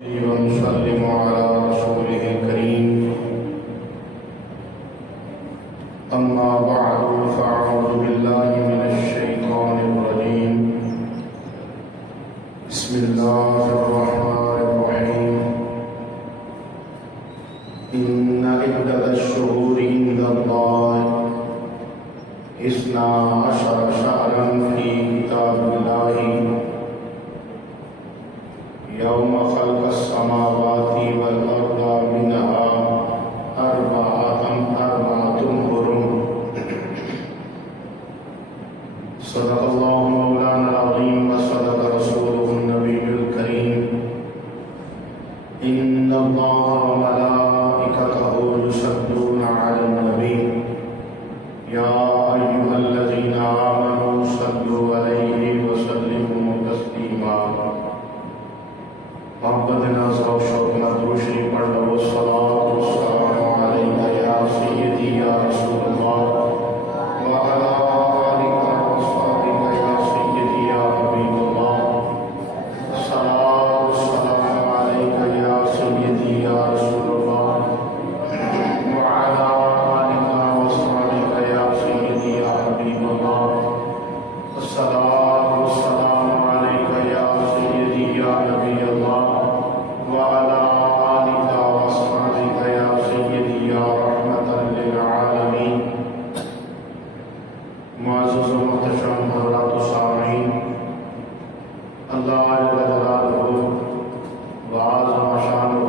ونسلم على رسوله الكريم أما بعد فأعوذ بالله من الشيطان الرجيم بسم الله الرحمن الرحيم إن عدة الشهور عند الله 12 شهرا في كتاب الله يوم خلق السماوات والأرض منها أربعة حرم صدق الله مولانا العظيم وصدق رسوله النبي الكريم إن الله وملائكته يصلون على النبي يا أيها الذين آمنوا صلوا عليه وسلموا تسليما محبت ناز و شوق درود شریف پڑھ لو الصلاۃ والسلام علیک یا سیدی یا رسول اللہ وعلی آلک وصحبک یا سیدی یا حبیب اللہ الصلاۃ والسلام علیک یا سیدی یا رسول اللہ وعلی آلک وصحبک یا سیدی یا حبیب اللہ الصلاۃ والسلام علیک یا سیدی یا نبی اللہ وعلى آلك وأصحابك يا سيدي يا رحمة للعالمين معزز و محتشم حضرات و سامعین، اللہ جل جلالہ وعظم شانہ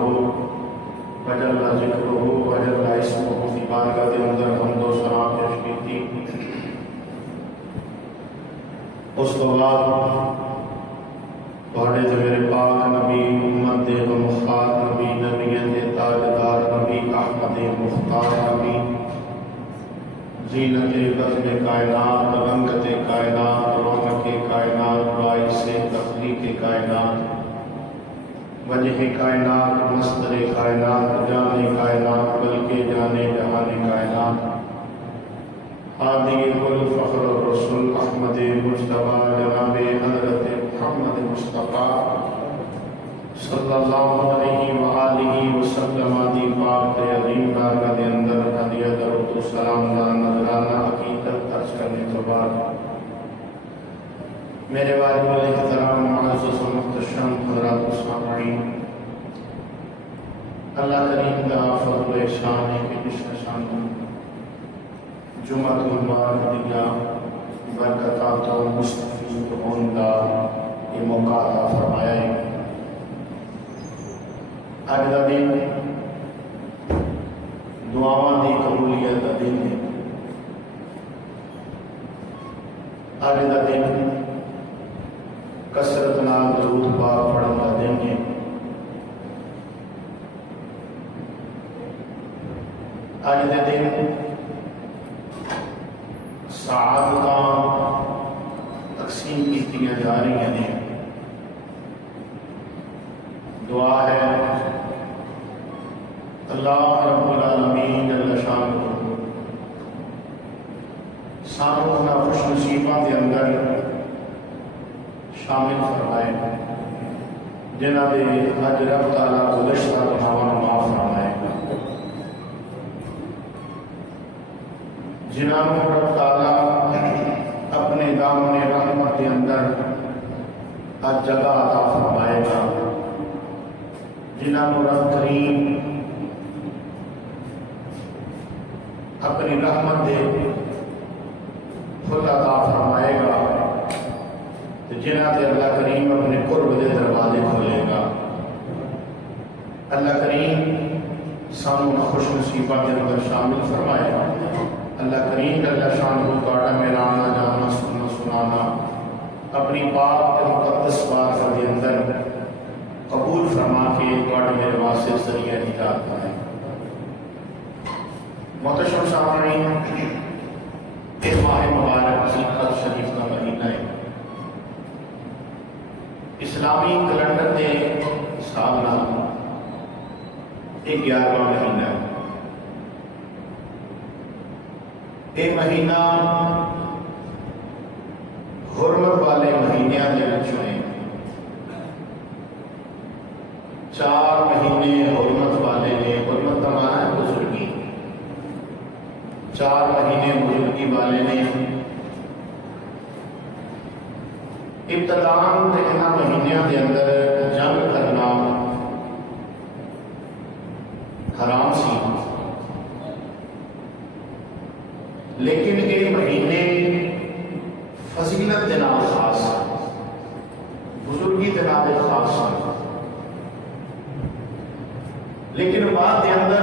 وجل ذکرہ وجل اسمہ کی بارگاہ کے اندر حمد و ثنا پیش کی تھی۔ اس کے بعد تھوڑے جو میرے پاک نبی امت دے مختار نبی نبیت تاجدار نبی احمد مختار نبی زینت بزم کائنات رنگت کائنات رونق کائنات باعث تخلیق کائنات وجہ کائنات مصدر کائنات جان کائنات بلکہ جان جہان کائنات ہادی الفخر الرسول احمد مجتبی جناب حضرت محمد مصطفیٰ صلی اللہ علیہ وآلہ وسلم دی پاک عظیم بارگاہ کے اندر ہدیہ درود و سلام نذرانہ عقیدت عرض کرنے کے بعد میرے واجب الاحترام معزز و محتشم حضرات و سامعین، اللہ کریم دا فضل و احسان ہے کہ جس نشان جمعہ المبارکہ برکتات و مستفید ہوندہ یہ موقع عطا فرمایا ہے۔ آج کا دن دعاواں دی قبولیت کا دن ہے۔ آج کا دن کثرت نال درود پاک پڑھن کا دن ہے۔ آج کے دن سعادتاں تقسیم کی جا رہی ہیں۔ دعا ہے اللہ رب العالمین جل شانہ سانوں اپنا خوش نصیباں کے اندر شامل فرمائے، جنہاں دے اج رب تعالیٰ گزشتہ گناہاں معاف فرمائے، جنہاں رب تعالیٰ اپنے دامن رحمت کے اندر آج جگہ عطا فرمائے گا، جنہاں رب کریم اپنی رحمت دے خود عطا فرمائے گا، جنہاں دے اللہ کریم اپنے قرب دے دروازے کھولے گا۔ اللہ کریم سانوں خوش نصیبہ کے اندر شامل فرمائے گا۔ اللہ کریم اللہ شانہ تہاڈا میرا آنا جانا سننا سنانا اپنی پاک مقدس بارگاہ کے اندر قبول فرما کے تہاڈے میرے واسطے ذریعہ نجات بنائے۔ محتشم سامعین، یہ ماہ مبارک ذوالقعدہ شریف کا مہینہ ہے۔ اسلامی کیلنڈر کے حساب نال یہ 11واں مہینہ ہے۔ یہ مہینہ حرمت والے مہینوں کے وچوں ہے۔ 4 مہینے بزرگی والے نے ابتدان تے انہاں مہینیاں دے اندر جنگ کرنا حرام سی، لیکن یہ مہینے فضیلت دے نال خاص بزرگی دے نال خاص، لیکن بعد دے اندر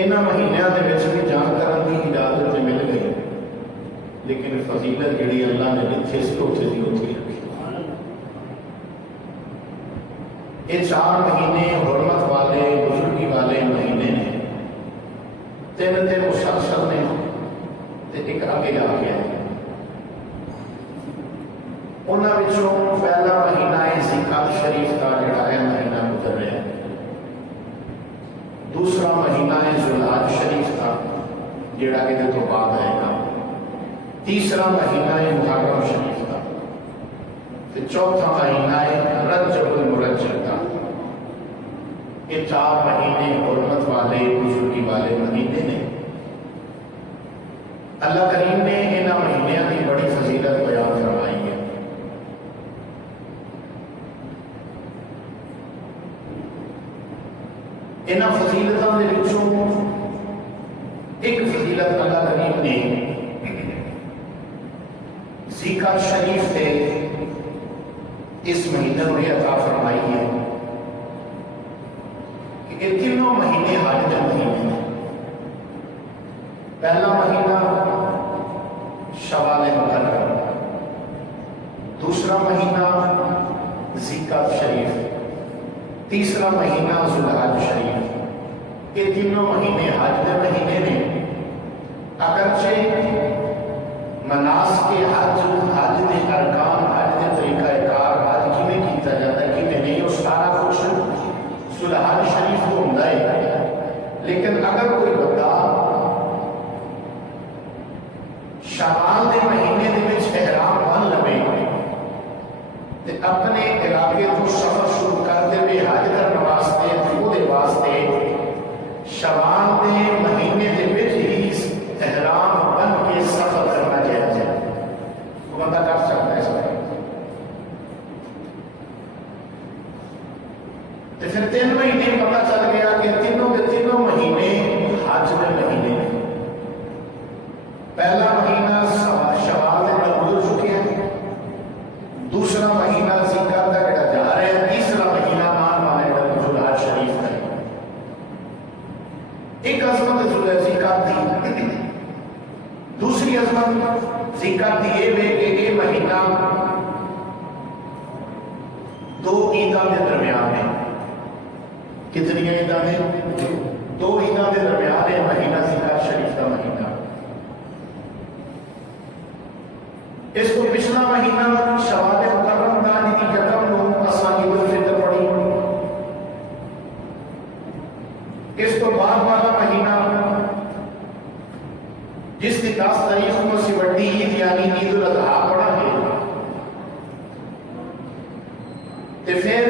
انہاں مہینیاں دے وچ بھی جنگ کرن دی اجازت مل گئی، لیکن فضیلت جڑی اللہ نے لکھی سی اوتھے دی اوتھے رکھی۔ یہ 4 مہینے حرمت والے بزرگی والے مہینے نے، 3 مسلسل نے تے ایک اگے آ گیا۔ انہاں وچوں پہلا مہینہ ہے ذیقعدہ شریف کا جڑا ہے مہینہ گزر رہا ہے، دوسرا مہینہ ہے ذوالحج شریف کا جڑا کہ تو بعد آئے گا، تیسرا مہینہ ہے محرم شریف کا، پھر چوتھا مہینہ ہے رجب المرجب کا۔ یہ 4 مہینے حرمت والے بزرگی والے مہینے نے۔ اللہ کریم نے انہاں مہینوں کی بڑی فضیلت بیان فرمائی ہے۔ انہاں فضیلتوں کے وچوں ایک فضیلت اللہ کریم نے ذیقعدہ شریف سے اس مہینے کو یہ عطا فرمائی ہے کہ یہ تینوں مہینے حج کے مہینے ہیں۔ پہلا مہینہ شوال مکرم، دوسرا مہینہ ذیقعدہ شریف، تیسرا مہینہ ذوالحج شریف۔ یہ تینوں مہینے حج کے مہینے نے، اگرچہ مناسک حج، حج کے ارکان، حج کے طریقہ کار، حج کیویں کیتا جاتا ہے کیویں نہیں، وہ سارا کچھ ذوالحج شریف کو ہوندا ہے، لیکن اگر کوئی بندہ شوال کے مہینے دے وچ احرام بن لوے تے اپنے علاقے تو سفر شروع کر دے حج کرنے واسطے، وہ دے واسطے شوال کے مہینے دے وچ ہی احرام بن کے سفر کرنا جائز ہے، وہ بندہ کر سکتا ہے اس طرح۔ تو پھر 3 مہینے پتہ چل گیا کہ تینوں کے تینوں مہینے حج کے مہینے ہیں۔ پہلا مہینہ شوال میں گزر چکے ہیں، دوسرا مہینہ ذیقعدہ کا جڑا جا رہا ہے، تیسرا مہینہ آن والا ہے ذوالحج شریف کا۔ ایک عظمت ذوالحج کی، دوسری عظمت ذیقعدہ یہ ہے کہ یہ مہینہ 2 عیداں کے درمیان ہے۔ کتنی عیداں نے؟ 2 عیداں کے درمیان ہے مہینہ ذیقعدہ شریف کا مہینہ۔ اس کو پچھلا مہینہ شوال مکرم کا جی یکم نو اساں عید الفطر پڑھی، اس کو بعد والا مہینہ جس کی 10 تاریخ کو سی بڑی عید یعنی عید الاضحیٰ پڑھا گے، تو پھر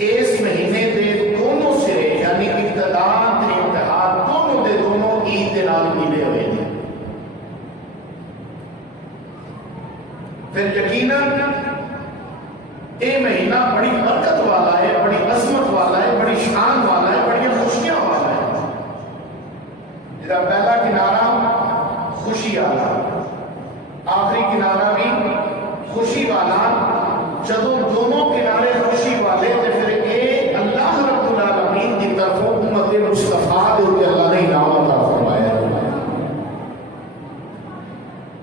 اس مہینے دے دونوں سرے یعنی ابتدا تے انتہا دونوں دے دونوں عید دے نال ملے ہوئے ہیں۔ پھر یقیناً یہ مہینہ بڑی برکت والا ہے، بڑی عظمت والا ہے، بڑی شان والا ہے، بڑی خوشیاں والا ہے۔ جہاں پہلا کنارہ خوشی والا، آخری کنارہ بھی خوشی والا، جدوں دونوں کنارے خوشی والے تو پھر یہ اللہ رب العالمین کی طرفوں امت مصطفیٰ دے اللہ نے انعام عطا فرمایا۔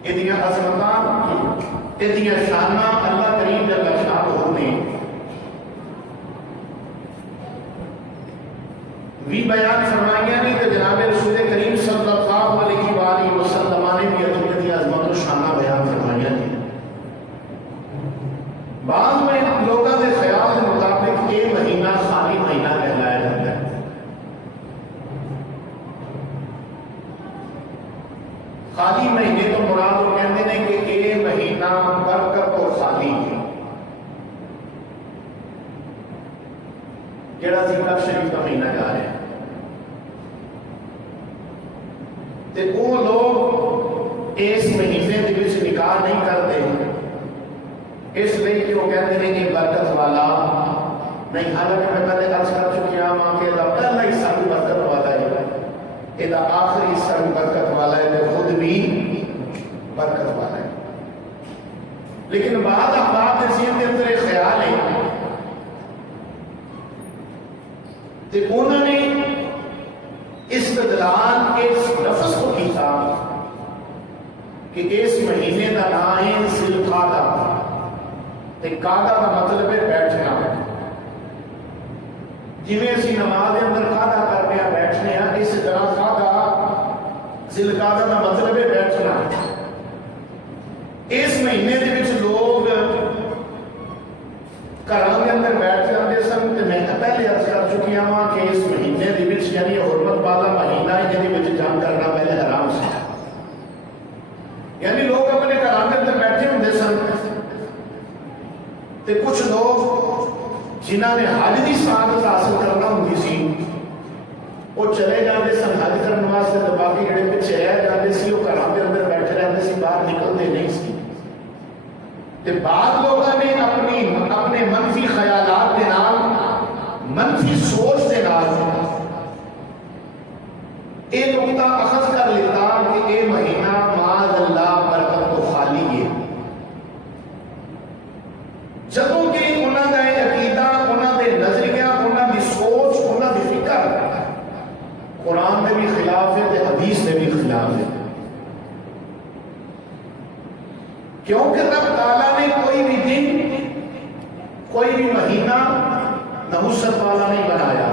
یہ عظمتاں، یہ شاناں اللہ کریم جل شانہ نے بھی بیان فرمائیاں نہیں، تو جناب رسول کریم صلی اللہ علیہ وآلہ وسلم نے بھی اپنی عظمت و شانہ بیان فرمائیاں نہیں۔ بعض میں لوگوں کے خیال کے مطابق یہ مہینہ خالی مہینہ کہلایا جاتا ہے۔ خالی مہینے تو مراد وہ کہتے ہیں کہ یہ مہینہ برکت اور خالی ہے، جڑا ذکر شریف کا مہینہ جا رہا ہے۔ تے وہ لوگ اس مہینے کے وچ نکاح نہیں کرتے، اس لیے کہ وہ کہتے ہیں کہ برکت والا نہیں، حالانکہ میں پہلے عرض کر چکیا ہاں کہ یہ پہلا حصہ بھی برکت والا ہے، یہ آخری حصہ بھی برکت والا ہے، تو خود بھی برکت والا ہے۔ لیکن بعد احباب کے ذہن کے اندر ایک خیال ہے کہ انہوں نے استدلال اس لفظ کو کیتا کہ اس مہینے کا نام ہے ذی القعدہ، قعدہ کا مطلب ہے بیٹھنا، جویں اسی نماز کے اندر قعدہ کرنے ہیں بیٹھنے ہیں، اس طرح قعدہ ذی القعدہ کا مطلب ہے بیٹھنا۔ اس مہینے دے وچ لوگ گھراں دے اندر بیٹھ جاندے سن، تے میں پہلے عرض کر چکی ہاں کہ اس مہینے دے وچ یعنی حرمت والا مہینہ ہے جہدے وچ جنگ کرنا پہلے حرام سی، یعنی لوگ اپنے گھراں دے اندر بیٹھے ہوندے سن، تے کچھ لوگ جنہاں نے حج دی سعادت حاصل کرنا ہوندی سی وہ چلے جاندے سن حج کرن واسطے، تے باقی جڑے پیچھے رہ جاندے سی وہ گھراں دے اندر بیٹھے رہندے سی، باہر نکلدے نہیں سی۔ تے بعض لوگوں نے اپنے منفی خیالات کے نال، منفی سوچ کے نال یہ نقطہ اخذ کر لیتا کہ یہ مہینہ معاذ اللہ برکت تو خالی ہے، جدوں کہ انہوں کا عقیدہ، انہوں کے نظریہ، انہوں کی سوچ، انہوں کی فکر قرآن میں بھی خلاف ہے تے حدیث میں بھی خلاف ہے، کیونکہ رب تعالیٰ نے کوئی بھی دن، کوئی بھی مہینہ نحوست والا نہیں بنایا،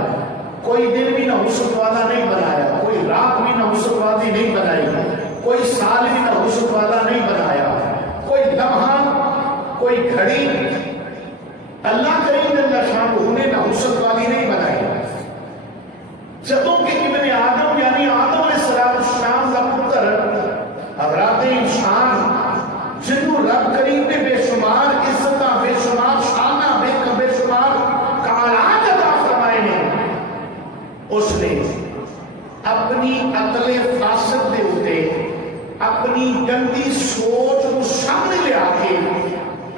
کوئی دن بھی نحوست والا نہیں بنایا، کوئی رات بھی نحوست والی نہیں بنائی، کوئی سال بھی نحوست والا نہیں بنایا، کوئی لمحہ، کوئی گھڑی اللہ کریم جل شانہ نے نحوست والی نہیں بنائی۔ جدوں کہ ابن آدم یعنی آدم علیہ السلام کا پتر حضرات انسان جنہوں رب کریم نے بے شمار عزتہ، بے شمار شانہ، بے شمار کمالات عطا فرمائے ہیں، اس نے اپنی عقل فاسد دے ہوتے، اپنی گندی سوچ کو سامنے لے آ کے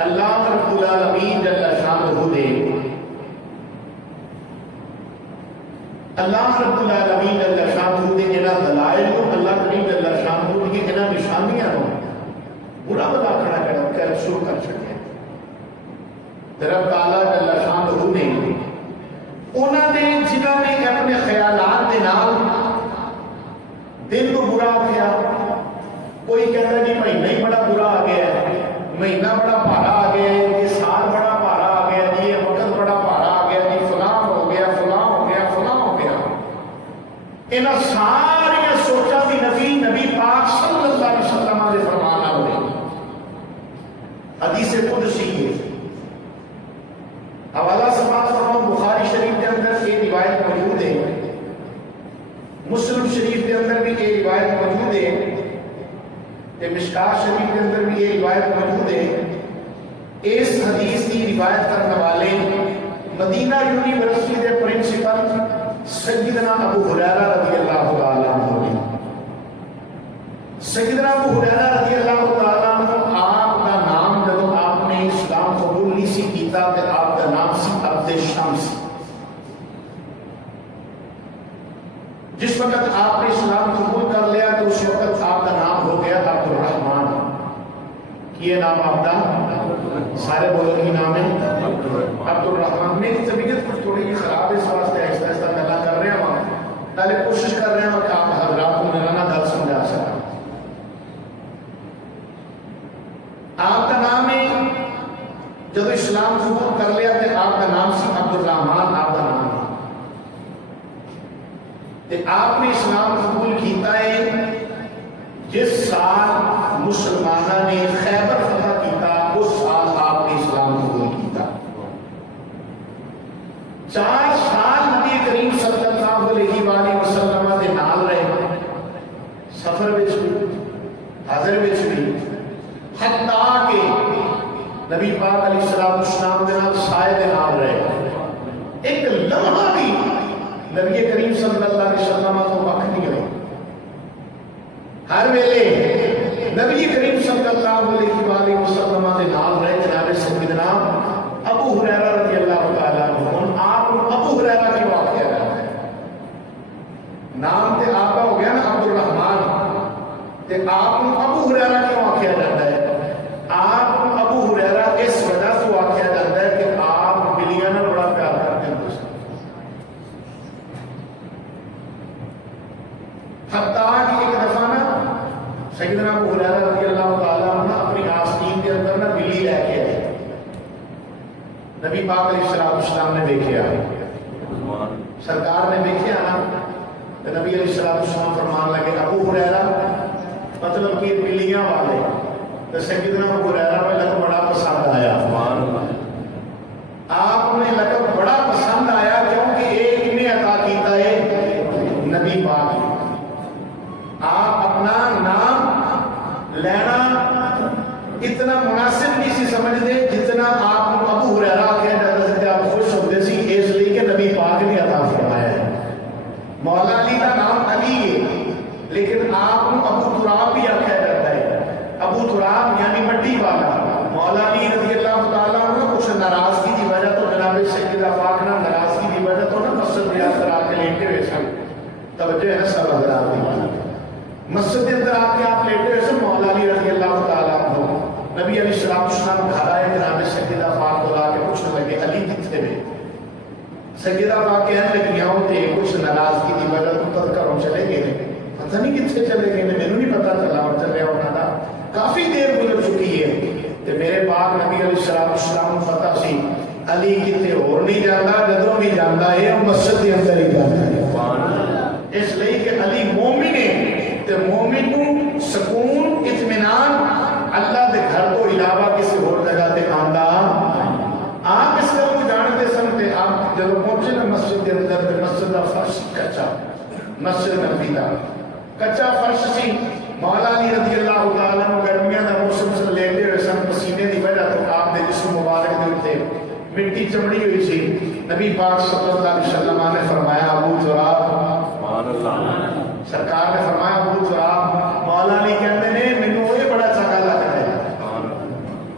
اللہ رب العالمین جل شانہ دے، اللہ رب العالمین جل شانہ دے انہاں دلائل کو، اللہ کریم جل شانہ دے انہاں نشانیاں کو برا بلا کھڑا کر شروع کر سکے۔ رب تعالیٰ جل شانہ نے انہوں نے جنہوں نے اپنے خیالات کے نال دن کو برا کیا، کوئی کہتا ہے جی مہینہ ہی بڑا برا آ گیا ہے، مہینہ بڑا بھارا آ گیا ہے، یہ سال بڑا بھارا آ گیا جی، یہ وقت بڑا بھارا آ گیا جی، فلاں ہو گیا، فلاں ہو گیا، فلاں ہو گیا۔ انہاں ساری سوچاں دی نفی نبی پاک صلی اللہ علیہ وسلم نے فرمانا ہوئے، حدیث قدسی ہے، حوالہ سماعت فرماؤ، بخاری شریف کے اندر یہ روایت موجود ہے، مسلم شریف کے اندر بھی یہ روایت موجود ہے، مشکات شریف کے اندر بھی یہ روایت موجود ہے۔ اس حدیث کی روایت کرنے والے مدینہ یونیورسٹی کے پرنسپل سیدنا ابو ہریرہ رضی اللہ تعالیٰ عنہ، سیدنا ابو ہریرہ رضی اللہ تعالیٰ عنہ آپ کا نام جب آپ نے اسلام قبول نہیں سی کیتا تو آپ کا نام سی عبد شمس، جس وقت آپ نے اسلام قبول کر لیا تو اس وقت آپ کا نام ہو گیا عبد الرحمن۔ یہ نام آپ کا سارے بولو کی نام ہے عبد الرحمن۔ میری طبیعت کچھ تھوڑی خراب ہے، اس واسطے آہستہ آہستہ گلا کر رہے ہیں، پہلے کوشش کر رہے ہیں کہ آپ حضرات کو میرا گل سمجھا سکیں۔ آپ کا نام ہے، جب اسلام قبول کر لیا تو آپ کا نام سی عبد الرحمن، آپ کا نام ہے، آپ نے اسلام قبول کیتا ہے جس سال مسلمانہ نے خیبر فتح کیتا، اس سال آپ نے اسلام قبول کیتا۔ 4 سال نبی کریم صلی اللہ علیہ وآلہ وسلم کے نال رہے، سفر وچ بھی، حاضر وچ بھی، حتیٰ کہ نبی پاک علیہ السلام کے نال سائے کے نال رہے، ایک لمحہ بھی نبی کریم صلی اللہ علیہ وسلم کو وقت نہیں ہوئی۔ ہر ویلے نبی کریم صلی اللہ علیہ وآلہ وسلم کے نال رہے جناب سیدنا ابو ہریرہ رضی اللہ تعالیٰ عنہ. آپ ابو ہریرہ کی واقعہ ہے. نام تے آپ کا ہو گیا نا عبد الرحمن, تے آپ ابو ہریرہ کی واقعہ جاتا ہے. آپ ابو ہریرہ اس وجہ سے واقعہ جاتا ہے کہ آپ بلیاں نہ بڑا پیار کرتے ہیں. حتیٰ کہ ایک دفعہ نا سیدنا ابو ہریرہ رضی اللہ تعالیٰ عنہ اپنی آستین کے اندر نا بلی لے کے آئے. نبی پاک علیہ السلام نے دیکھا, سرکار نے دیکھا نا, تو نبی علیہ السلام فرمان لگے ابو ہریرہ مطلب کہ بلیاں والے. تو سیدنا ابو ہریرہ میں لقب بڑا پسند آیا. آپ نے لقب بڑا پسند آیا کیونکہ ایک نے عطا کیتا ہے نبی پاک. آپ اپنا نام لینا اتنا مناسب نہیں سی سمجھتے جتنا آپ ابو ہریرہ کہہ جاتا سے آپ خوش ہوتے سی اس لیے کہ نبی پاک نے عطا فرمایا ہے. مولا علی کا نام علی ہے لیکن آپ ابو تراب بھی آخیا جاتا ہے. ابو تراب یعنی مٹی والا. مولا علی رضی اللہ تعالیٰ عنہ کچھ ناراضگی کی وجہ تو جناب سیدنا پاک نہ ناراضگی کی وجہ تو نا مسجد ریاض کرا کے لیٹے ہوئے سن. توجہ ہے نا سب حضرات کی. مسجد کے اندر آ کے آپ لیٹے ہوئے سن. مولا علی رضی اللہ تعالیٰ عنہ نبی علیہ السلام گھر آئے جناب سیدنا پاک کو لا کے پوچھنے لگے علی کتنے میں. سیدنا پاک کہنے لگے یہاں تے کچھ ناراضگی کی وجہ تو تذکروں چلے گئے, پتہ نہیں کتنے چلے گئے, میں نہیں پتا چلا اور چلے ہونا تھا. کافی دیر گزر چکی ہے تے میرے پاک نبی علیہ السلام پتا سی علی کتنے اور نہیں جانا, جدوں بھی جانا ہے مسجد کے اندر ہی جانا ہے. اس لیے کہ علی مومن ہے تے مومن کو سکون اطمینان اللہ دے گھر تو علاوہ کسی اور جگہ تے آندا. آپ اس کو جانتے سن تے آپ جب پہنچے نا مسجد کے اندر تے مسجد کا فرش کچا, مسجد نبی دا کچا فرش سی. مولا علی رضی اللہ تعالیٰ عنہ گرمیاں دا موسم سے لیٹے ہوئے سن. پسینے دی وجہ تو آپ دے جسم مبارک دے اوتے مٹی چمڑی ہوئی سی. نبی پاک صلی اللہ علیہ وسلم نے فرمایا ابو تراب, سرکار نے فرمایا ابو تراب. مولا علی کہتے ہیں مینوں یہ بڑا چنگا لگتا ہے.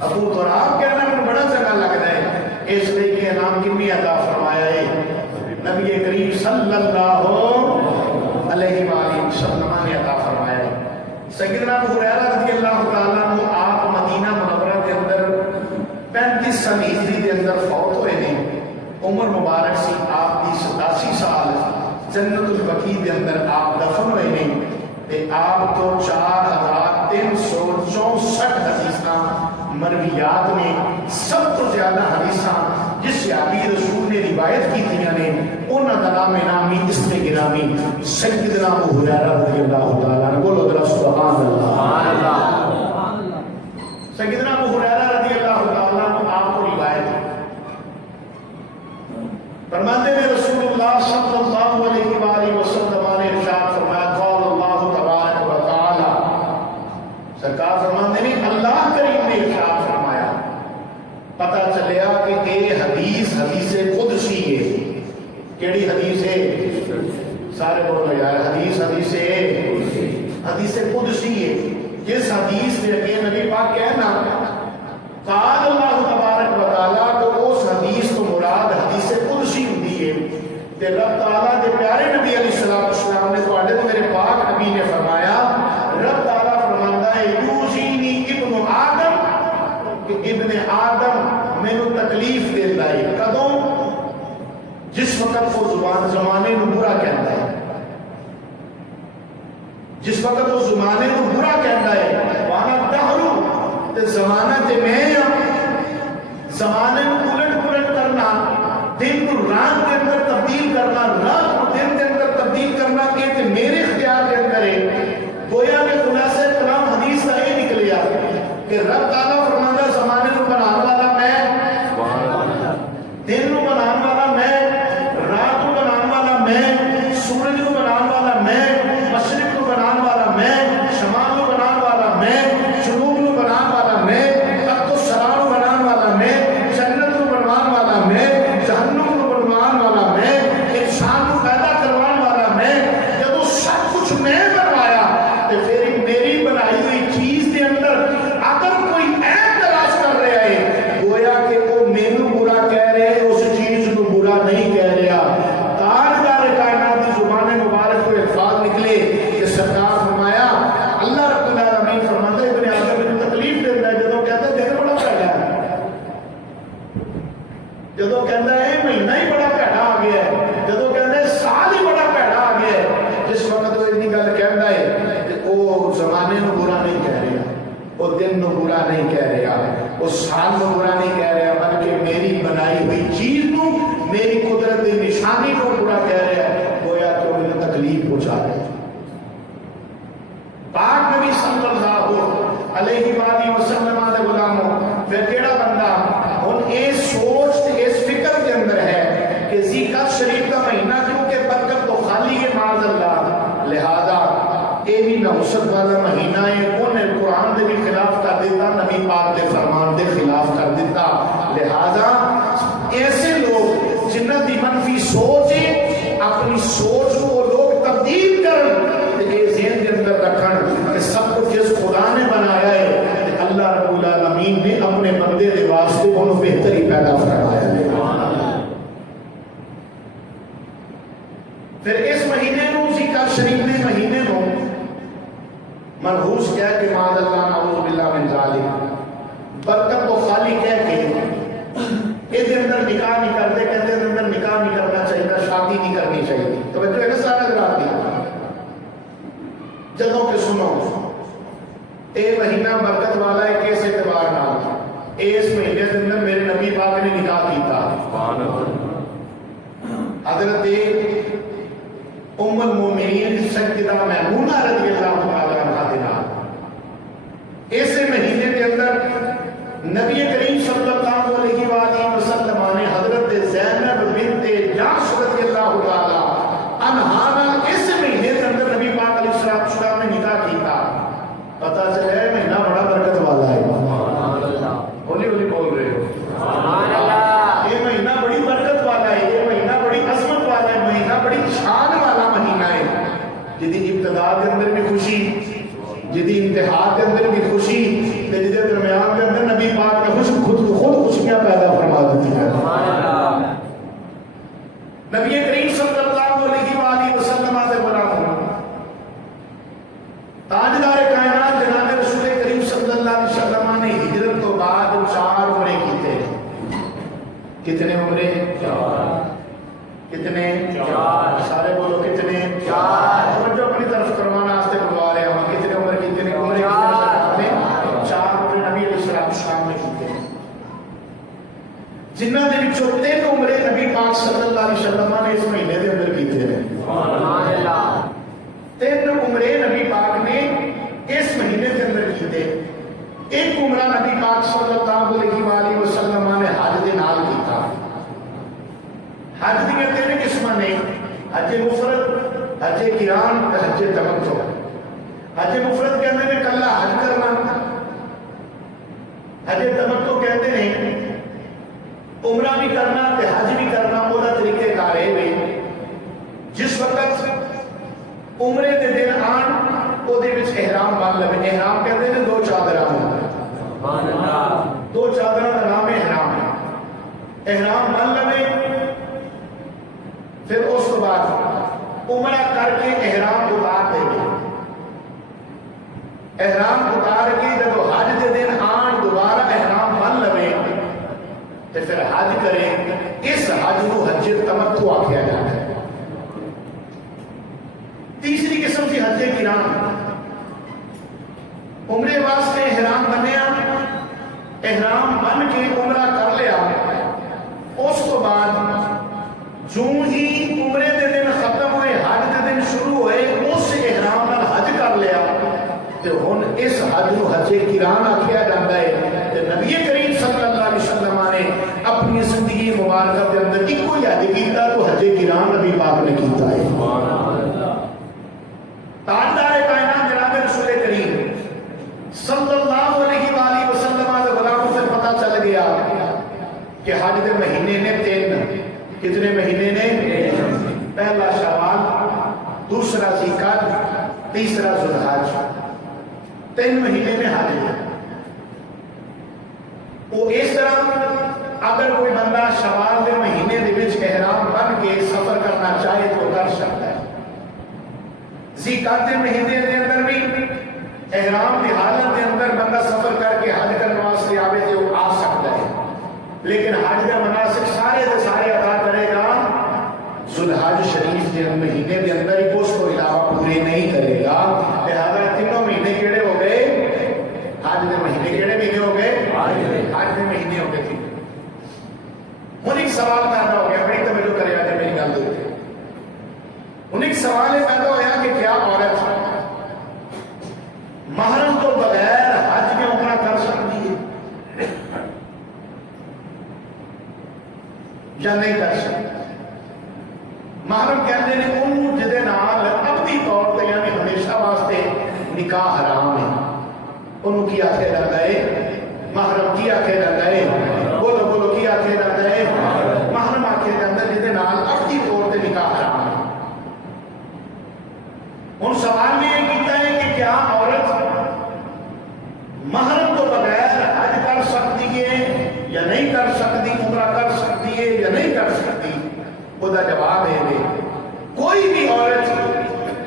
ابو تراب کہنا مینوں بڑا چنگا لگتا ہے اس لیے کہ نام کتنی عطا فرمایا ہے نبی کریم صلی اللہ علیہ وآلہ وسلم نے عطا فرمایا ہے. سیدنا ابو ہریرہ رضی اللہ تعالیٰ عنہ آپ مدینہ منورہ کے اندر 35 سن ہجری کے اندر فوت ہوئے ہیں. عمر مبارک سی آپ کی 87 سال. جنت البقیع کے اندر آپ دفن ہوئے ہیں تے آپ تو 4364 حدیثاں مرویات میں سب تو زیادہ حدیثاں جس صحابی رسول نے روایت کی تھیاں نے انہاں دا نام نامی اسم گرامی سیدنا ابو ہریرہ رضی اللہ تعالیٰ عنہ. بولو ذرا سبحان اللہ. سیدنا ابو ہریرہ رضی اللہ تعالیٰ عنہ آپ کو روایت فرماتے ہیں رسول اللہ صلی اللہ علیہ وآلہ وسلم نے ارشاد فرمایا قال اللہ تبارک و تعالی. سرکار فرماتے ہیں اللہ کریم نے ارشاد فرمایا. پتہ چلیا کہ یہ حدیث قدسی ہے. کیڑی حدیث ہے؟ سارے بولو یار حدیث قدسی ہے. جس حدیث میں کہ نبی پاک کہنا قال اللہ تبارک و تعالی تو اس حدیث کو مراد حدیث قدسی ہوتی ہے. تے رب تعالیٰ کے پیارے نبی علیہ السلام نے تو میرے پاک نبی نے فرمایا, رب تعالیٰ فرماتا ہے یوزینی ابن آدم کہ ابن آدم میں نو تکلیف دیتا ہے. کدوں؟ جس وقت وہ زمانے نو برا کہتا ہے, جس وقت وہ زمانے نو برا کہتا ہے. وانا دہرو تے زمانہ تے میں زمانے نو الٹ کرنا, دن کو رات کے اندر تبدیل کرنا, رات کو دن کے اندر تبدیل کرنا, یہ تے میرے اختیار کے اندر ہے. گویا کہ خلاصہ کلام حدیث کا یہ نکلیا کہ رب تعالیٰ فرماتا زمانے کو بنانے والا میں, دن کو بنانے والا میں, رات کو بنانے والا میں, سورج کو بنانے والا میں, مشرق کو بنانے والا میں, شمال کو بنانے والا میں, وہ دن نو برا نہیں کہہ رہا، وہ سال نو برا نہیں کہہ رہا، بلکہ میری بنائی ہوئی چیز نو، میری قدرت کی نشانی کو برا کہہ رہا ہے، گویا کہ انہیں تکلیف پہنچا رہا ہے۔ پاک نبی صلی اللہ علیہ وآلہ وسلم دے غلاموں، پھر کیڑا بندہ ہن اے سوچ اس فکر کے اندر ہے کہ ذیقعد شریف کا مہینہ کیونکہ برکت تو خالی ہے معاذ اللہ، لہذا اے بھی نحوست والا مہینہ ہے، انہیں قرآن دے بھی خلاف کر دیتا، نبی پاک دے فرمان دے خلاف کر دیتا، لہذا ایسے لوگ جنہ دی منفی سوچ ہے اپنی سوچ کو لوگ تبدیل کرن تے ذہن کے اندر رکھن کہ سب کچھ جس خدا نے بنایا ہے تے اللہ رب العالمین نے اپنے بندے دے واسطے انہوں بہتری پیدا فرمایا ہے۔ پھر اس مہینے نو ذیقعد شریف دے مہینے نو منحوس کہہ کے معاذ اللہ نعوذ باللہ من ذالک، برکت تو خالی کہہ کے اس اندر نکاح نہیں کرتے، کہتے ہیں اندر نکاح نہیں کرنا چاہیے، شادی نہیں کرنی چاہیے، تو بچوں ہے نا سارا گراتی جدوں کہ سنو اے مہینہ برکت والا ہے کس اعتبار نال، اس مہینے کے اندر میرے نبی پاک نے نکاح کیتا، حضرت ام المومنین سیدہ میمونہ رضی اللہ تعالی عنہا دے نال اس مہینے کے اندر نبی کریم صلی اللہ علیہ وآلہ وسلم نے حضرت زینب بنت جحش رضی اللہ تعالی عنہا نال اس مہینے کے اندر نبی پاک علیہ السلام نے نکاح کیتا، پتہ چلا ہے مہینہ بڑا برکت والا ہے، ہولی ہولی بول رہے ہو سبحان اللہ، یہ مہینہ بڑی برکت والا ہے، یہ مہینہ بڑی عظمت والا ہے، مہینہ بڑی شان والا مہینہ ہے، جدی ابتدا کے اندر بھی خوشی، جدی انتہا کے اندر بھی خوشی، جدی درمیان کے اندر نبی پاک نے خود خوشیاں پیدا فرما دیتی ہے۔ نبی کریم صلی اللہ علیہ وآلہ وسلم سے غلاموں، تاجدار کائنات جناب رسول کریم صلی اللہ علیہ وسلم نے ہجرت تو بعد 4 عمرے کیتے، کتنے عمرے؟ 4، کتنے؟ 4، سارے بولو کتنے؟ 4، جو اپنی طرف کروانا واسطے بلوا رہے ہیں، کتنے عمر کتنے عمرے؟ 4 عمرے نبی علیہ السلام نے کیتے، جنہ دے وچوں 3 عمرے نبی پاک صلی اللہ علیہ وسلم نے اس مہینے دے اندر کیتے ہیں، سبحان اللہ، 3 عمرے نبی پاک نے اس مہینے کے اندر کیتے، ایک عمرہ نبی پاک صلی اللہ علیہ وآلہ وسلم نے حج دے نال کیتا، حج دی 3 قسماں نے، حج مفرد، حج قران، حج تمتع۔ حج مفرد کہتے ہیں کلا حج کرنا، حج تمتع کہتے ہیں عمرہ بھی کرنا تے حج بھی کرنا، وہ طریقہ کار ہے جس وقت عمرے دے دن آن او دے وچ احرام بن لوے، احرام کہتے ہیں 2 چادراں، سبحان اللہ، 2 چادراں دا نام احرام ہے، احرام بن لوے، پھر اس کے بعد عمرہ کر کے احرام اتار دے گے، احرام اتار کے جب حج دے دن آن دوبارہ احرام بن لوے تو پھر حج کرے، اس حج کو حج تمتع آکھیا جاتا ہے۔ تیسری قسم سی حج قران، عمرے واسطے احرام بنیا، احرام بن کے عمرہ کر لیا، اس تو بعد جو ہی عمرے دے دن ختم ہوئے حج دے دن شروع ہوئے اس احرام نال حج کر لیا، تے ہن اس حج نو حج قران آکھیا جاندا ہے، تے نبی کریم صلی اللہ علیہ وسلم نے اپنی زندگی مبارکہ دے اندر ایک ہی حج کیتا تو حج قران نبی پاک نے کیتا ہے، سبحان اللہ۔ تاجدار کائنات جناب رسول کریم صلی اللہ علیہ وآلہ وسلم کے غلاموں سے پتہ چل گیا کہ حج دے مہینے نے 3، کتنے مہینے نے؟ پہلا شوال، دوسرا ذیقعد، تیسرا ذوالحج، 3 مہینے میں حج ہے۔ وہ اس طرح اگر کوئی بندہ شوال کے مہینے دے وچ احرام بن کے سفر کرنا چاہے تو کر سکتا ہے، ذیقعد کے مہینے دے اندر بھی احرام کی حالت کے اندر بندہ سفر کر کے حج کرنے واسطے آوے تو وہ آ سکتا ہے، لیکن حج کا مناسک سارے دے سارے ادا کرے گا ذوالحج شریف کے مہینے کے اندر ہی، اس کو علاوہ پورے نہیں کرے گا، لہذا 3 مہینے کیڑے ہو گئے؟ حج حج کے مہینے کہڑے مہینے ہو گئے؟ حج کے مہینے ہو گئے تھے. ہوں ایک سوال پیدا ہو گیا, بڑی توجہ کرے گا میری گل دے. ہوں ایک سوال یہ پیدا ہوا کہ کیا عورت محرم تو بغیر حج میں عمرہ کر سکتی ہے یا نہیں کر سکتی؟ محرم کہتے ہیں انہوں جدے نال ابدی طور پہ یعنی ہمیشہ واسطے نکاح حرام ہے. انہوں کی آخر جاتا ہے محرم, کی آخر جاتا ہے بولو بولو کی آخر جاتا ہے محرم آخر جاتا ہے جدے نال ابدی طور پہ نکاح حرام ہے. ان سوال میں یہ کیتا ہے کہ کیا عورت محرم تو بغیر حج کر سکتی ہے یا نہیں کر سکتی, عمرہ کر سکتی ہے یا نہیں کر سکتی؟ وہ جواب ہے کوئی بھی عورت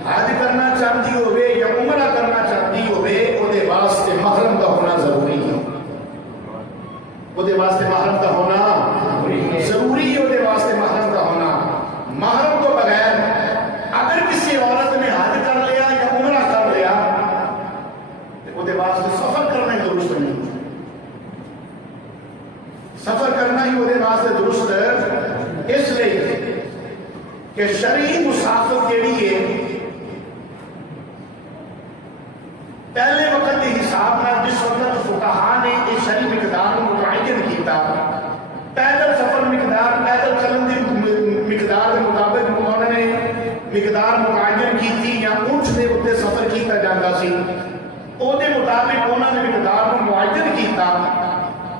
حج کرنا چاہتی ہوئے یا عمرہ کرنا چاہتی ہوئے وہ واسطے محرم کا ہونا ضروری ہے. وہ واسطے محرم کا ہونا ضروری ہے. وہ واسطے محرم کا ہونا. محرم تو بغیر اگر کسی عورت نے حج کر لیا یا عمرہ کر لیا تو وہ واسطے سفر کرنا ہی درست نہیں. سفر کرنا ہی وہ واسطے درست اس لیے کہ شرعی مسافر کیڑی ہے پہلے وقت کے حساب نہ جس وقت فقہاء نے یہ شرعی مقدار کو متعین کیتا, پیدل سفر مقدار پیدل چلن کی مقدار کے مطابق انہوں نے مقدار متعین کی تھی یا اونٹ کے اتنے سفر کیتا جاتا سی, وہ مطابق انہوں نے مقدار کو معین کیتا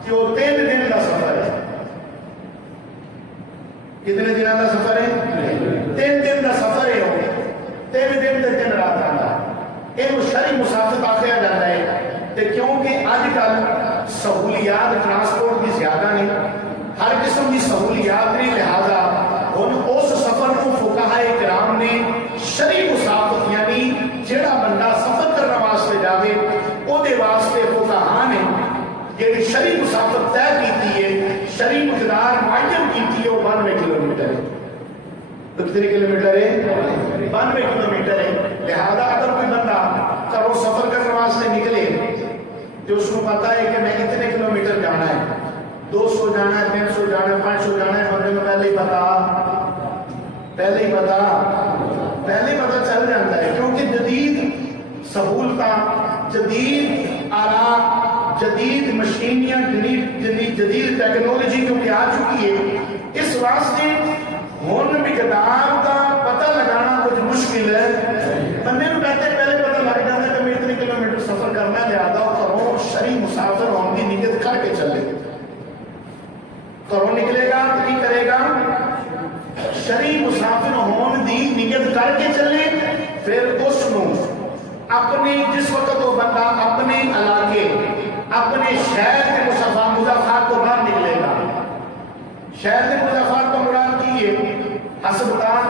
کہ وہ 3 دن کا سفر ہے. کتنے دنوں کا سفر ہے؟ 3 دن کا سفر ہے. وہ 3 دن سے 3 رات آتا ہے. یہ شرعی مسافر آخیا جاتا ہے کیونکہ اج کل سہولیات ٹرانسپورٹ کی زیادہ نہیں, ہر قسم کی سہولیات نہیں, لہذا ہن اس سفر کو فقہاء کرام نے شرعی مسافر یعنی جہاں بندہ سفر کرنے واسطے جاوے وہ واسطے فقہاء نے جہی شرعی مسافر طے کی ہے, شرعی مقدار معین کی ہے, وہ 92 کلومیٹر ہے. تو کتنے کلومیٹر ہے؟ 92 کلومیٹر ہے. لہذا اگر کوئی بندہ گھروں سفر کرنے واسطے نکلے تو اس کو پتا ہے کہ میں اتنے کلومیٹر جانا ہے, 200 جانا ہے, 300 جانا ہے, 500 جانا ہے, بندے کو پہلے ہی پتا چل جاتا ہے. کیونکہ جدید سہولت, جدید آلات, جدید مشینیاں, جدید ٹیکنالوجی کیونکہ آ چکی ہے, اس واسطے ہن مقدار کا پتہ لگانا کچھ مشکل ہے. بندے کو کہتے ہیں پہلے پتہ لگ جاتا ہے کہ میں اتنے کلومیٹر سفر کرنا ہے, لہٰذا گھروں شرعی مسافر ہونے کی نیت کر کے چلے. گھروں نکلے گا تو کی کرے گا؟ شرعی مسافر ہونے کی نیت کر کے چلے. پھر اس کو اپنے جس وقت وہ بندہ اپنے علاقے اپنے شہر کے مضافات کو باہر نکلے گا. شہر کے مضافات کو مراد کی ہے ہسپتال,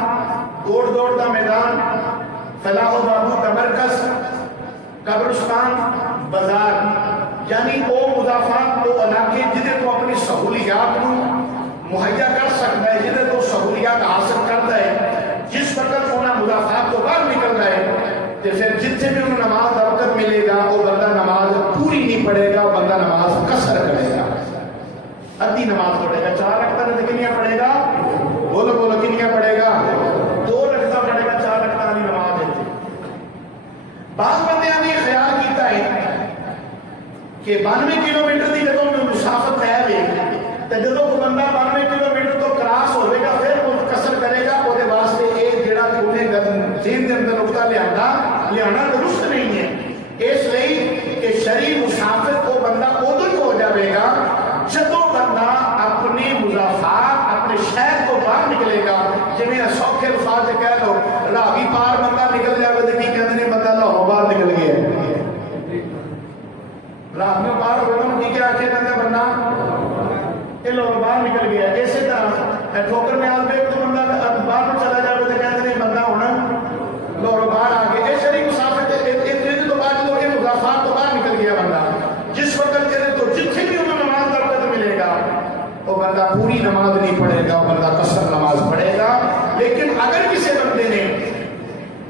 دوڑ کا میدان, فلاح و بہبود کا مرکز, قبرستان, بازار, یعنی وہ مضافات وہ علاقے جہاں تو اپنی سہولیات کو مہیا کر سکتا ہے, جہاں تو سہولیات حاصل کرتا ہے. جس وقت انہیں مضافات کو باہر نکلنا ہے تو پھر جتنے بھی انہیں نماز کا وقت ملے گا وہ بندہ نماز پوری نہیں پڑھے گا, وہ بندہ نماز قصر کرے گا, ادھی نماز پڑھے گا. 4 رکعتیں کنیاں پڑھے گا؟ بولو بولو کنیاں پڑھے گا؟ 2 رکعتیں پڑھے گا, 4 رکعتیں کی نماز ہے. بعض بندیاں نے خیال کیتا ہے کہ 92 کلومیٹر کی جدوں میں مسافت ہے تو جدوں کوئی بندہ 92 کلومیٹر تو کراس ہوئے گا پھر وہ قصر کرے گا. وہ واسطے یہ جڑا کہ انہیں ذہن کے اندر نقطہ لیانا درست نہیں ہے. اس لیے کہ شرعی مسافر کو بندہ ادو ہی ہو جائے گا جدوں بندہ اپنے مضافات اپنے شہر کو باہر نکلے گا. جی سوکھے الفاظ کہہ لو راوی پار بندہ نکل جائے تو کی کہتے ہیں بندہ لاہور باہر نکل گیا. راوی پار ہونا کی کیا آخر کہتے بندہ یہ لاہور باہر نکل گیا. اسی طرح ٹھوکر میں آل پہ تو بندہ باہر چلا جائے تو کہتے ہیں بندہ ہونا لاہور باہر آ گیا. یہ شرعی مسافر تو بعد جو یہ مضافات تو باہر نکل گیا بندہ. جس وقت کہتے تو جتنے بھی انہوں نماز کا وقت ملے گا وہ بندہ پوری نماز نہیں پڑھے گا, وہ بندہ قصر نماز پڑھے گا. لیکن اگر کسی بندے نے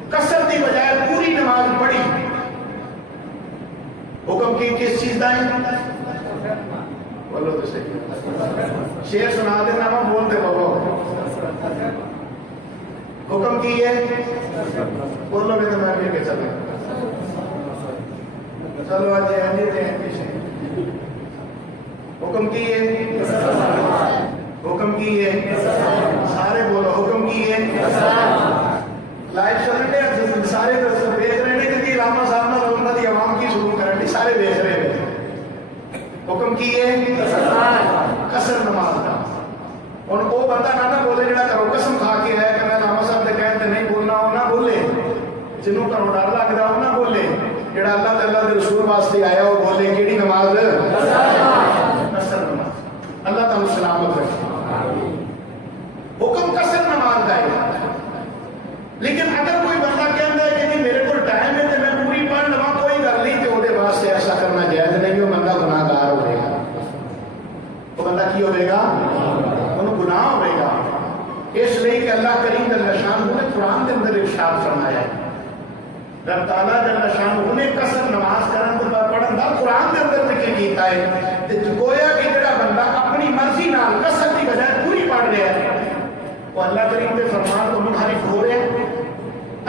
قصر کی بجائے پوری نماز پڑھی, حکم کس چیز کا ہے؟ بولو تو صحیح، شیر سنا دینا وا، بولتے بابو، حکم کی ہے؟ بولو گے تو میں بھی کے چلے، چلو آج حکم کی ہے، حکم کی ہے، سارے بولو حکم کی ہے، لائف چل رہے ہیں سارے دیکھ رہے ہیں کہ علامہ صاحب نے انہوں کی عوام کی شروع کرنے سارے دیکھ رہے ہیں، حکم کی ہے قصر نماز کا۔ اور وہ بندہ نہ بولے جڑا کرو قسم کھا کے ہے کہ میں علامہ صاحب نے کہتے نہیں بولنا، وہ نہ بولے، جنہوں کرو ڈر لگتا وہ نہ بولے، جڑا اللہ تعالیٰ کے رسول واسطے آیا وہ بولے کیڑی نماز؟ قصر نماز۔ اللہ تعالیٰ سلامت رکھے۔ حکم قصر نماز کا ہے، لیکن اگر کوئی بندہ کہتا ہے کہ نہیں میرے کو ٹائم ہے تو میں پوری پڑھ لوا، کوئی گل نہیں، تو وہ واسطے ایسا کرنا جائز نہیں، وہ بندہ گناہ گار ہوئے گا، وہ بندہ کی ہوئے گا؟ انہوں گناہ ہوئے گا۔ اس لیے کہ اللہ کریم جل شانہ نے قرآن کے اندر ارشاد فرمایا ہے، رب تعالیٰ جل شانہ نے قصر نماز کرن تے پڑھن دا قرآن کے اندر ذکر کیتا ہے، تے گویا کہ جڑا بندہ اپنی مرضی نال قصر کی بجائے پوری پڑھ رہا ہے وہ اللہ کریم کے فرمان کو منحرف ہو رہا ہے،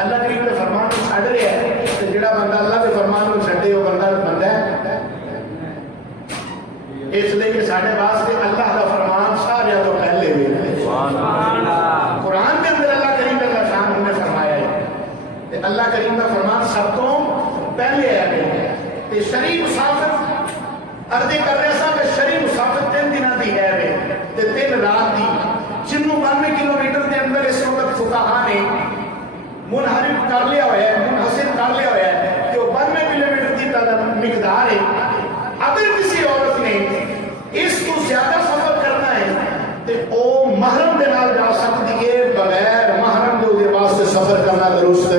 اللہ کریم کے فرمان کو چھڈ رہا ہے، تے جڑا بندہ اللہ کے فرمان کو چھڈے وہ بندہ ہے۔ اس لیے کہ ساڈے واسطے اللہ کا فرمان سارے تو پہلے ہوئے قرآن کے اندر اللہ کریم کا شان نے فرمایا ہے، اللہ کریم کا فرمان سب تو پہلے ہے۔ شرعی مسافر عرض کر رہے سا کہ شرعی مسافر 3 دنوں کی ہے 3 رات کی، جنوں 92 کلومیٹر کے اندر اس وقت فقہا نے منحرف کر لیا ہوا ہے، منحصر کر لیا ہوا ہے کہ وہ 92 کلومیٹر کی مقدار ہے۔ اگر کسی عورت نے اس کو زیادہ سفر کرنا ہے تو وہ محرم کے نال جا سکتی ہے، بغیر محرم کے وہ واسطے سفر کرنا درست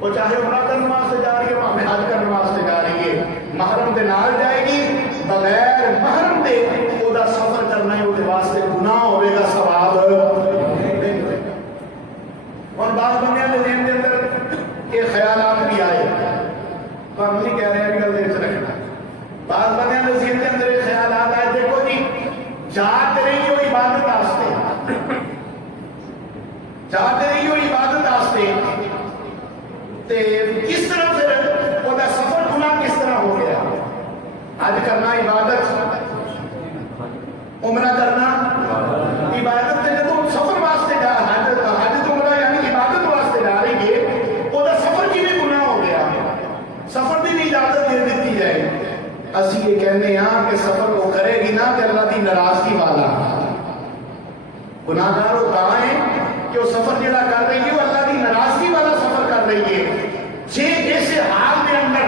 وہ چاہے عمرہ کرنے واسطے جا رہی ہے، ہمیں حج کرنے واسطے جا رہی ہے، محرم کے نال جائے گی، بغیر محرم کے وہ سفر کرنا ہے وہ واسطے گناہ ہوئے گا، ثواب نہیں ہوئے گا۔ اور بعض بندے کے ذہن کے اندر یہ خیالات بھی آئے، تو ہم نہیں کہہ رہے ہیں گل دیر سے رکھنا، بعض بندے کے ذہن کے اندر یہ خیالات آئے، دیکھو جی جاتے رہی ہو عبادت واسطے، جاتے رہی ہو عبادت واسطے، کس طرح پھر وہ سفر گناہ کس طرح ہو گیا؟ حج کرنا عبادت، عمرہ کرنا عبادت، جب سفر واسطے جا حج عمرہ یعنی عبادت واسطے جا رہی ہے، وہ سفر کی بھی گناہ ہو گیا، سفر کی بھی اجازت دے دیتی جائے۔ اسی یہ کہنے ہاں کہ سفر وہ کرے گی نا کہ اللہ کی ناراضگی والا گناہگار ہوتا ہے کہ وہ سفر جڑا کر رہی ہے وہ اللہ کی ناراضگی والا سفر کر رہی ہے۔ جے اس حال کے اندر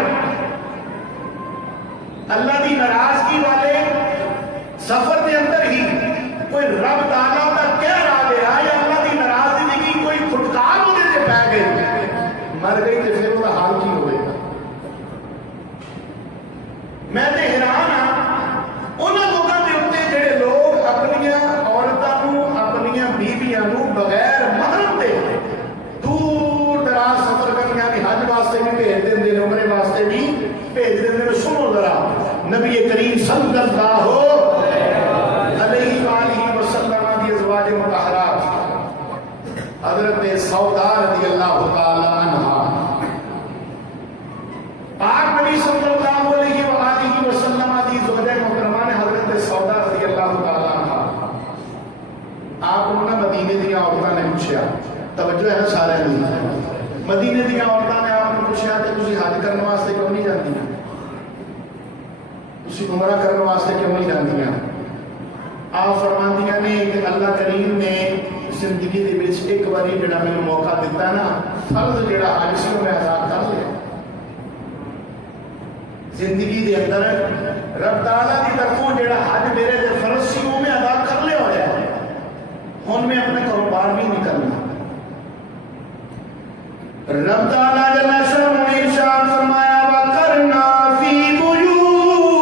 اللہ کی ناراضگی والے سفر کے اندر ہی کوئی رب تعالیٰ کا کہہ رہا گیا یا اللہ کی ناراضگی کی کوئی پھٹکار ہونے سے پہ گئی مر گئی تو پھر وہ حال کی ہوئے گا؟ میں نے حیران ہاں انہوں لوگوں کے اتنے جڑے لوگ اپنی عورتوں اپنی بیویاں بغیر محرم دے دور دراز سفر کرنے کی حج واسطے بھی بھیج دیں، عمرے واسطے بھی بھیج دیں۔ سنو ذرا نبی کریم صلی اللہ علیہ وآلہ وسلم کی ازواج مطہرات حضرت سودا رضی اللہ تعالی عنہا، پاک نبی صلی اللہ علیہ وآلہ وسلم کی زوجہ محترمہ نے حضرت سودا رضی اللہ تعالی عنہا، آپ انہوں نے مدینے دیا عورتوں نے پوچھا، توجہ ہے نا سارے نہیں، مدینے دیا عورتوں نے آپ نے پوچھا کہ تسی حج کرنے واسطے کیوں نہیں جاندی ہیں، تسی عمرہ کرنے واسطے کیوں نہیں جاندی ہیں؟ آپ فرماندیاں نے کہ اللہ کریم نے زندگی دے وچ ایک باری جڑا مینوں موقع دیتا نا، فرض جڑا حج سی میں ادا کر لیا، زندگی دے اندر رب تعالیٰ کی طرفوں جڑا حج میرے دے فرض سی وہ میں ادا کر لیا ہوا ہے، ہن میں اپنے کاروبار بھی نہیں کرنا۔ رب تعالیٰ جل شانہ نے ارشاد فرمایا وَقَرْنَا فِي بُيُوتِكُنَّا،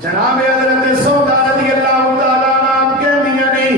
جناب حضرت سودا رضی اللہ تعالیٰ عنہ آپ کہہ دیا نہیں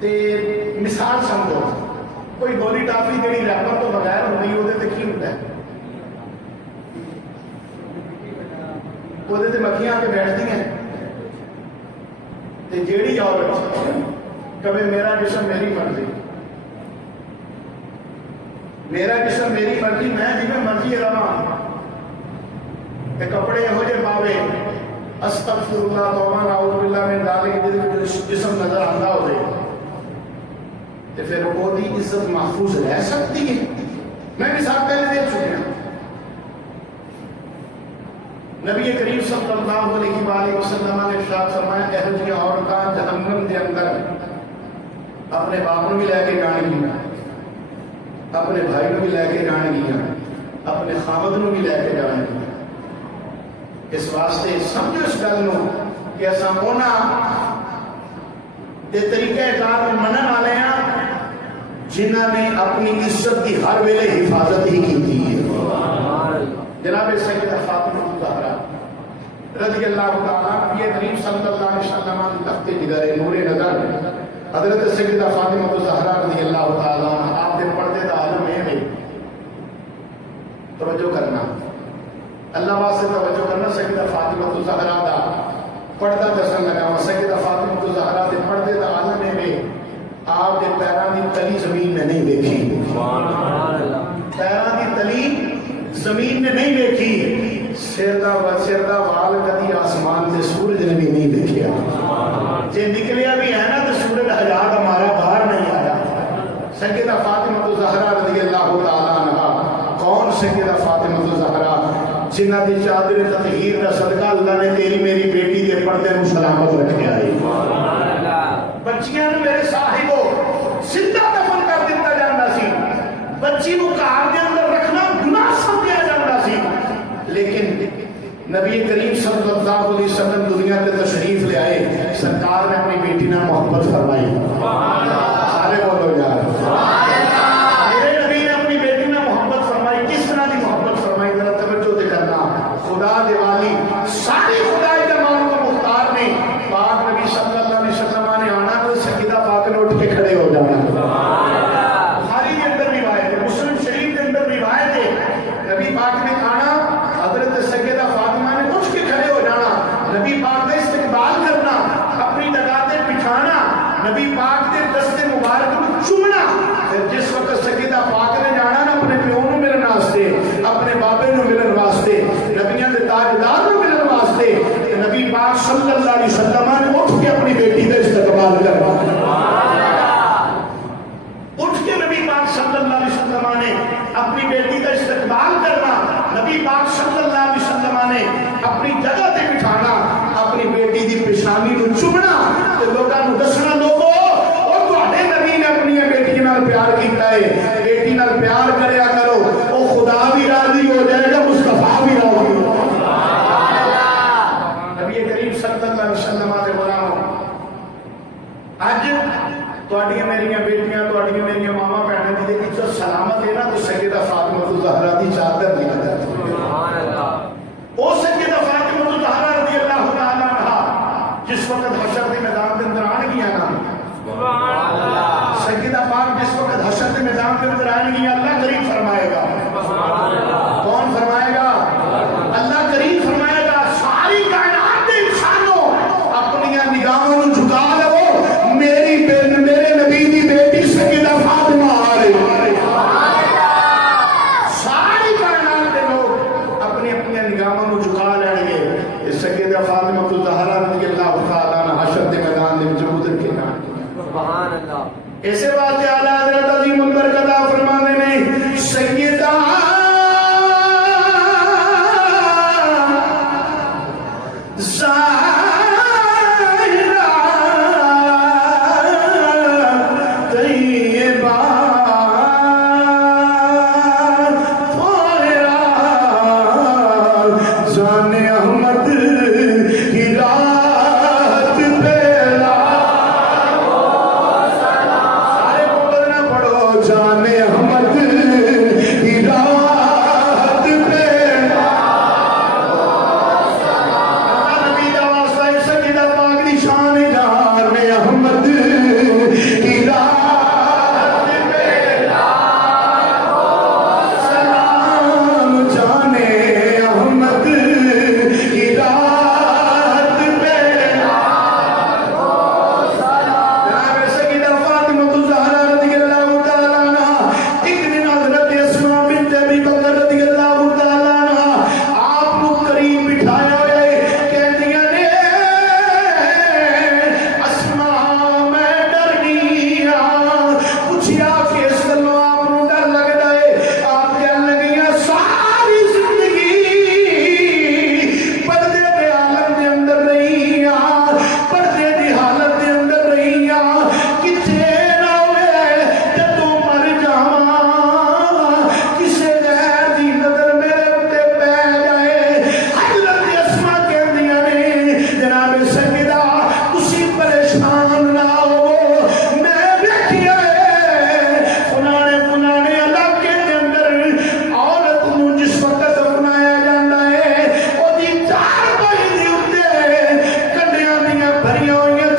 تے مثال سمجھو کوئی گولی ٹافی جڑی ریپر تو بغیر ہوندی وہ کی ہوتا ہے وہ مکھیاں آ کے بیٹھتی ہیں تے جیڑی عورت کبھی میرا جسم میری مرضی میرا جسم میری مرضی میں جی میں مرضی رہا تے کپڑے یہو جے پاوے استغفر اللہ توبہ نعوذ باللہ من ذالک جسم نظر آندا ہوے تے پھر وہ دی عزت محفوظ رہ سکتی ہے میں مثال پہلے دیکھ چکے ہیں نبی کریم صلی اللہ علیہ وآلہ وسلم نے ارشاد فرمایا اہو جی عورتاں جہنم دے اندر اپنے باپ نو بھی لے کے جان گیاں اپنے بھائی نو بھی لے کے جان گیاں اپنے خامد نو بھی لے کے جان گیاں اس واسطے سمجھو اس گل نو کہ اساں انہاں دے طریقہ کار نوں منن والے ہاں جنہاں نے اپنی عزت کی ہر ویلے حفاظت ہی کی ہے جناب سیدہ فاطمہ الزہرا رضی اللہ تعالیٰ نبی کریم صلی اللہ علیہ وسلم کی تخت جگر نور نظر حضرت سیدہ فاطمہ الزہرا رضی اللہ تعالیٰ آپ کے پردے دا عالم ہے توجہ کرنا اللہ واسطے توجہ کرنا سیدہ فاطمہ الزہرا دا پردہ دسن لگا سیدہ فاطمہ الزہرا دے پردے دا عالم ہے آپ کے پیروں کی تلی زمین میں نہیں دیکھی پیروں کی تلی زمین نے نہیں دیکھی سر دا وال کدی آسمان سے سورج نے بھی نہیں دیکھا جے نکلیا بھی ہے نا تو سورج حجاب ہمارا باہر نہیں آیا سیدہ فاطمہ الزہرا رضی اللہ تعالیٰ عنہا کون سیدہ فاطمہ الزہرا جنہ دی چادر تطہیر دا صدقہ اللہ نے تیری میری بیٹی دے پردے نو سلامت رکھیا ہے بچیاں نو میرے صاحبو زندہ دفن کر دیتا جاندا سی بچی نو گھر دے اندر رکھنا گناہ سمجھا جاندا سی لیکن نبی کریم صلی اللہ علیہ وسلم دنیا تے تشریف لے آئے سرکار نے اپنی بیٹی نال محبت فرمائی سارے بولو یار میرے نبی نے اپنی بیٹی نال محبت فرمائی کس طرح دی محبت فرمائی ذرا توجہ تے کرنا خدا دے والی ساری خدائی دا مان کو مختار نے پاک نبی صلی اللہ علیہ وسلم نے آنا تو سیدہ پاک نے اٹھ کے کھڑے ہو جانا بخاری کے اندر روایت ہے مسلم شریف کے اندر روایت ہے نبی پاک نے آنا حضرت سیدہ فاطمہ نے اٹھ کے کھڑے ہو جانا نبی پاک نے استقبال کرنا اپنی ڈگاتے بچھانا نبی پاک نے دست مبارک کو چومنا پھر جس وقت سیدہ پاک نے جانا نا اپنے پیو نو ملن واسطے اپنے بابے نو ملن واسطے نبیاں دے تاجدار نو ملن واسطے نبی پاک صلی اللہ علیہ وسلم نے اٹھ کے اپنی بیٹی کا استقبال کرنا اٹھ کے نبی پاک صلی اللہ علیہ وسلم نے اپنی بیٹی کا استقبال کرنا نبی پاک صلی اللہ علیہ وسلم نے اپنی جگہ تے بٹھانا اپنی بیٹی دی پیشانی نو چومنا تے لوکاں نو دسنا لوگو او تواڈے نبی نے اپنی بیٹی نال پیار کیتا ہے بیٹی نال پیار کریا کرو او خدا بھی راضی ہو جائے گا مصطفیٰ بھی راضی ہو نبی کریم صلی اللہ علیہ وسلم دے غلامو اج تواڈیاں میریاں بیٹیاں تواڈیاں میریاں ماواں بہناں دی عزت سلامت ہے نا تو سیدہ فاطمہ الزہرا دی چادر دی نظر سبحان اللہ او سیدہ فاطمہ الزہرا رضی اللہ تعالی عنہا جس وقت حشر کے میدان کے اندر آن گیا نا سبحان اللہ سیدہ پاک جس وقت حشر کے میدان کے اندر آن گیا اللہ کریم فرمائے گا سبحان اللہ کون فرمائے گا اللہ کریم فرمائے گا ساری کائنات دے انسانوں اپنی نگاہوں کو جھکا لو میری میرے نبی دی بیٹی سیدہ فاطمہ آ رہی ساری کائنات کے لوگ اپنی اپنی نگاہوں کو جھکا لیں گے سیدہ فاطمہ الزہرا رضی اللہ تعالی عنہا حشر کے میدان میں اتر کے سبحان اللہ ایسے بات اعلیٰ حضرت عظیم البرکت فرمانے نے سیدہ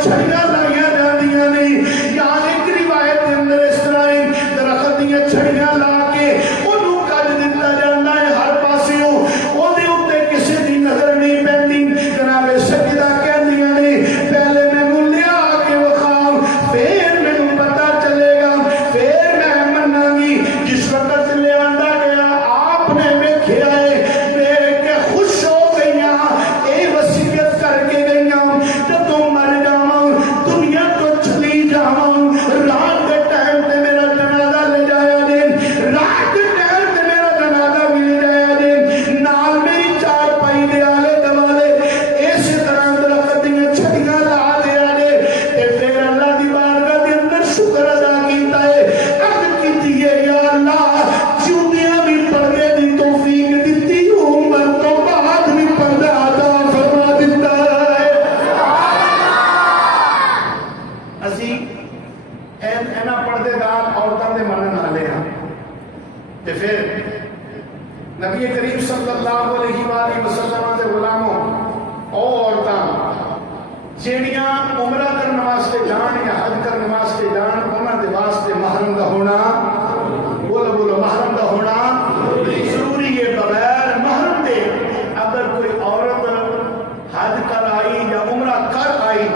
چھڑیاں لائیاں جاندیاں نہیں. یا ایک روایت کے اندر اس طرح ہے درخت دیا چھڑیاں لا کے انہوں کج دیتا جانا ہے ہر پاسیوں وہ دے اتے کسی دی نظر نہیں پہنی. جناب سجدہ کہہ دیا نہیں پہلے میں نو لیا کے وخام پھر میں نو پتا چلے گا پھر میں مننا گی. جس وقت لے آندا گیا آپ نے ویکھیا ہے دیکھ کے خوش ہو گئیاں اے وصیت کر کے گئیاں جدوں مر جاواں دنیا تو چلی جاواں رات کے ٹائم تے میرا جنازہ لے جایا جے رات کے ٹائم تے میرا جنازہ بھی لے جایا جے نال میری چار پائی دے آلے دوالے اسی طرح درخت دیاں چھڑیاں لا دیا جے تے پھر اللہ دی بارگاہ دے اندر شکر ادا کیتا ہے عرض کیتی ہے یا اللہ جیوندیاں بھی پردے دی توفیق دتی عمر تو بعد بھی پردہ عطا فرما دیتا ہے. اسی اینا پردے دار عورتوں دے منن والے ہاں تے پھر نبی کریم صلی اللہ علیہ وآلہ وسلم دے غلاموں او عورتاں جیڑیاں عمرہ کرنے واسطے جان یا حج کرنے واسطے جان انہاں دے واسطے محرم دا ہونا بولو بولو محرم دا ہونا ضروری ہے. بغیر محرم دے اگر کوئی عورت حج کر آئی یا عمرہ کر آئی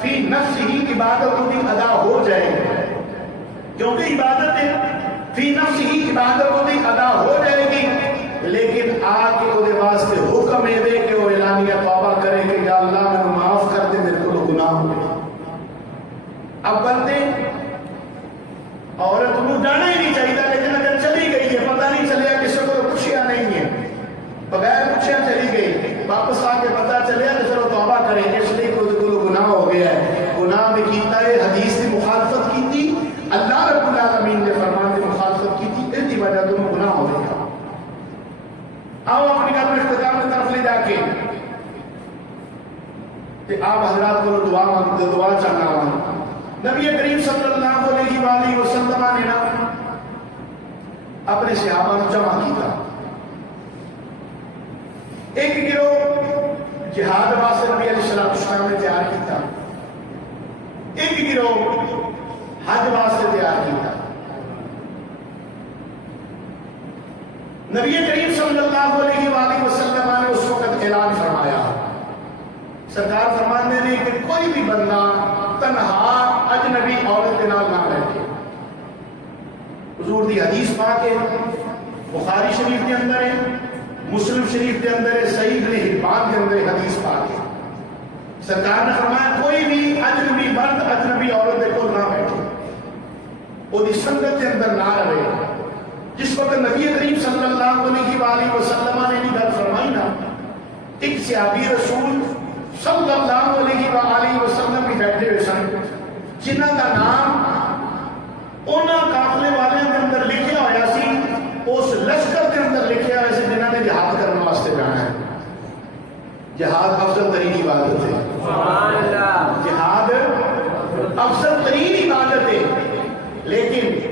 فی نفس ہی عبادت کی ادا ہو جائے کیونکہ عبادت ہے فی نفس ہی عبادت کی ادا ہو جائے گی. لیکن آ کے وہ واسطے حکم ہے دے کہ وہ اعلانیہ توبہ کرے کہ یا اللہ میں معاف کر دے میرے کو گناہ ہو گئے. اب بندے عورت کو جانا ہی نہیں چاہیے لیکن اگر چلی گئی ہے پتہ نہیں چلیا کسی کو پوچھیا نہیں ہے بغیر پوچھیا چلی گئی واپس آ کے پتہ چلیا تو چلو توبہ کریں اس لیے کوئی گناہ ہو گیا ہے. گناہ بھی کیتا ہے حدیث کی مخالفت کی تھی اللہ رب العالمین نے فرمان کی مخالفت کی تھی اس کی وجہ تمہیں گناہ ہو گیا. آؤ اپنی گھر میں اختتام کی طرف لے جا کے کہ آپ حضرات کو دعا چاہنا ہوا. نبی کریم صلی اللہ علیہ وآلہ وسلم نے نا اپنے صحابہ کو جمع کیا. ایک گروہ جہاد واسطے نبی علیہ السلام نے تیار کیا ایک گروہ حج واسطے تیار کیا. نبی کریم صلی اللہ علیہ وآلہ وسلم نے اس وقت اعلان فرمایا سرکار فرمانے نے کہ کوئی بھی بندہ تنہا اجنبی عورت کے نال نہ بیٹھے. حضور دی حدیث پاک ہے بخاری شریف کے اندر ہے مسلم شریف کے اندر ہے صحیح ابن حبان کے اندر حدیث پاک ہے. سرکار نے فرمایا کوئی بھی اجنبی مرد اجنبی عورت کے کول نہ بیٹھے وہ دی سنگت کے اندر نہ رہے. جس وقت نبی کریم صلی اللہ علیہ وآلہ وسلم نے یہ بات فرمائی نا ایک صحابی رسول صلی اللہ علیہ وآلہ وسلم بھی بیٹھے ہوئے سن جنہ کا نام انہاں قافلے والے کے اندر لکھیا ہوا سی اس لشکر کے اندر لکھیا ہوا سی جنہاں نے جہاد کرنے واسطے جانا ہے. جہاد افضل ترین عبادت ہے. سبحان اللہ. جہاد افضل ترین عبادت ہے. لیکن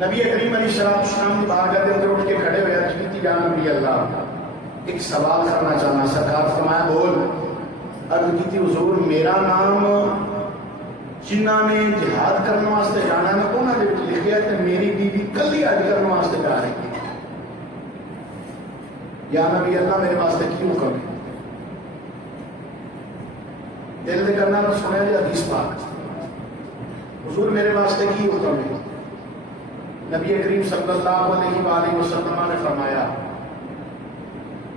نبی کریم علیہ السلام کی بارگاہ کے اندر اٹھ کے کھڑے ہوئے عرض کی یا نبی اللہ ایک سوال کرنا چاہنا. سرکار فرمایا بول. عرض کی تھی حضور میرا نام جنہ نے جہاد کرنے واسطے جانا ہے انہوں نے لکھیا کہ میری بیوی کلی حج کرنے واسطے جا رہی ہے. یا نبی اللہ میرے واسطے کی حکم ہے. دل دے کرنا تو سنیا جی حدیث پاک حضور میرے واسطے کی حکم ہے. نبی کریم صلی اللہ علیہ وآلہ وسلم نے فرمایا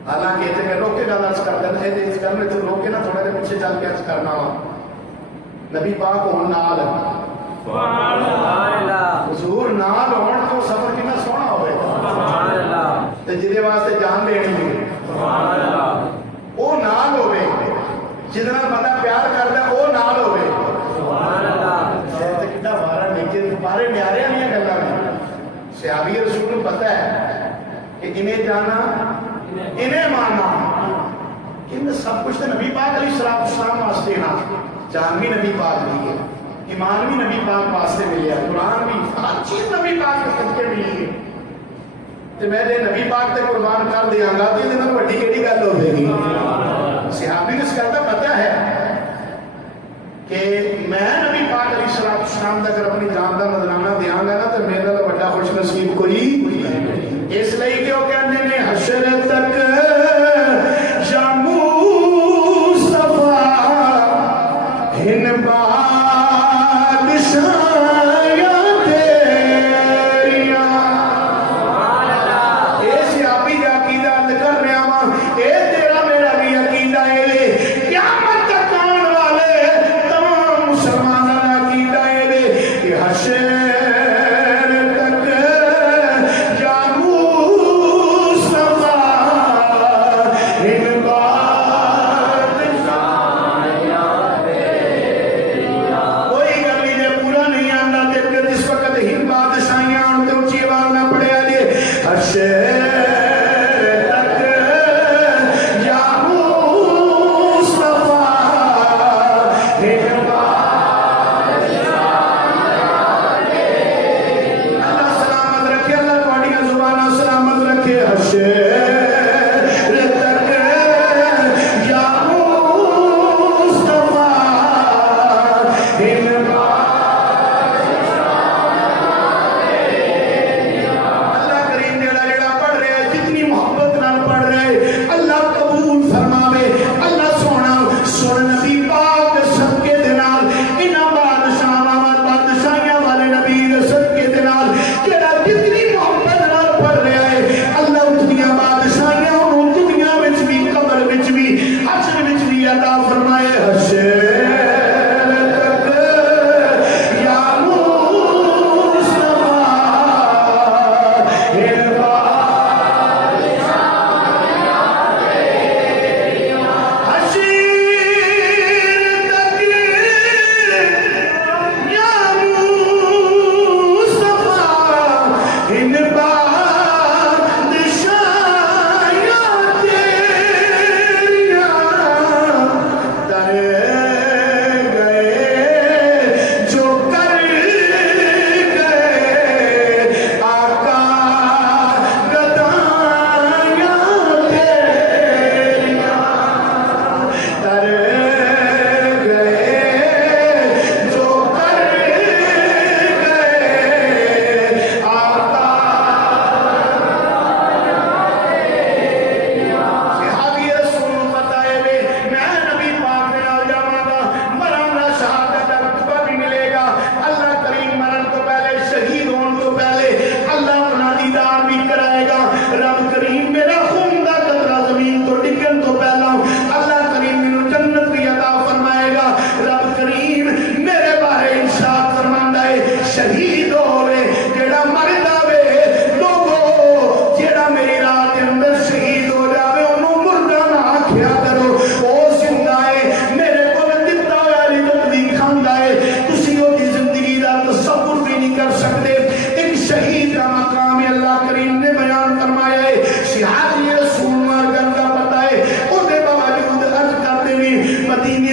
حالانکہ یہ میں روکے گا عرض کر دینا ہے اس گل میں تو روکے نہ تھوڑے دیر پیچھے چل کے عرض کرنا ہوا. نبی پاک ہون نال سبحان اللہ حضور نال ہون تو سفر کتنا سونا ہوئے سبحان اللہ تے جدے واسطے جان دینی ہے سبحان اللہ او نال ہوئے جتنا بندہ پیار کردا او نال ہوئے سبحان اللہ. تے کڈا بارا نکے بارے نیارے نہیں گلاں نے صحابی رسول کو پتہ ہے کہ انہیں جانا انہیں ماننا ان سب کچھ تو نبی پاک علیہ السلام واسطے نا. جان بھی نبی پاک دی ہے ایمان بھی نبی پاک واسطے ملی ہے قرآن بھی ہر چیز نبی پاک کے صدقے ملی ہے. تو میں نے نبی پاک تے قربان کر دیاں گا تو یہ بڑی کیڑی گل ہوے گی. صحابی کو اس گل کا پتہ ہے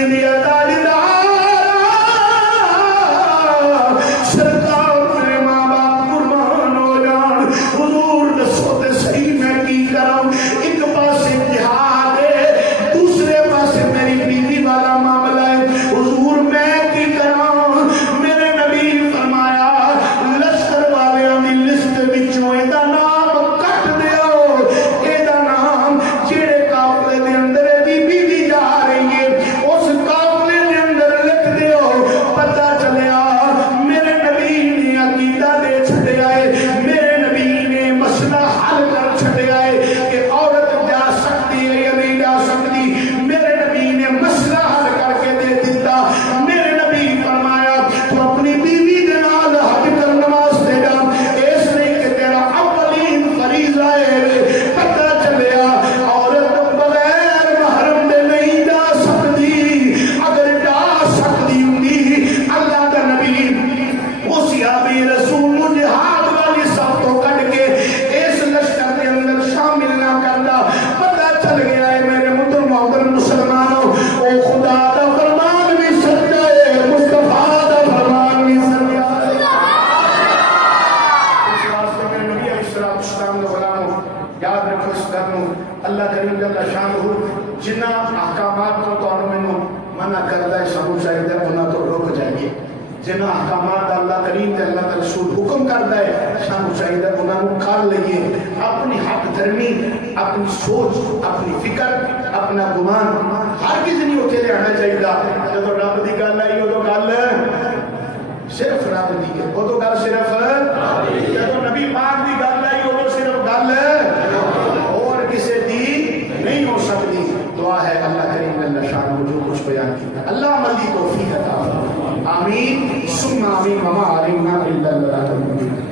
دیا تاجدار سرکار میرے ماں باپ قربان ہو جان حضور دسو تے صحیح میں کی کراں ایک پاسے جہاد ہے دوسرے پاسے میری بیوی والا معاملہ ہے حضور میں کی کراں میرے نبی فرمایا لشکر والیاں دی لسٹ وچوں ایدا نام کٹ دیو ایدا نام جڑے قافلے دے اندر دی بیوی جا رہی ہے اس قافلے دے اندر لکھ دیو پتہ چلیا میرے نبی نے عقیدہ دے چھڈیا ہے میرے نبی نے مسئلہ حل کر چھڈیا ہے کہ عورت جا سکتی ہے یا نہیں جا سکتی میرے نبی نے مسئلہ حل کر کے دے دیتا میرے نبی فرمایا تو اپنی بیوی دے نال حج کرنے واسطے جا اس نہیں کہ تیرا اولین فریضہ ہے پتہ چلیا عورت بغیر محرم دے نہیں جا سکتی اگر جا سکتی ہوندی اللہ کا نبی اس یابی رسول جہاد والی صف تو کٹ کے اس لشکر کے اندر شامل نہ کرنا پتہ چل گیا ہے میرے محترم مسلمانوں او خدا دا فرمان بھی سچا ہے مصطفیٰ دا فرمان بھی سچا ہے اس واسطے میرے نبی علیہ السلام دا غلاموں یاد رکھو اس گھر اللہ کریم جل شانہ جنہ احکامات کو تو میں منع کرتا ہے سب چاہیے انہاں تو رک جائیے جنہ احکامات اللہ کریم تے اللہ کا رسول حکم کرتا ہے سانو چاہیے انہاں نوں کر لئیے اپنی حق دھرمی اپنی سوچ اپنی فکر اپنا گمان ہر کسی نہیں اتنے لے آنا چاہیے جب رب کی گل آئی وہ گل صرف رب کی ہے وہ تو گل صرف جب نبی پاک کی گل آئی وہ صرف گل اور کسی دی نہیں ہو سکتی دعا ہے اللہ کریم اللہ شان جو کچھ بیان کیا اللہ عملی توفیق عطا آمین ثم آمین وما علمنا الا اللہ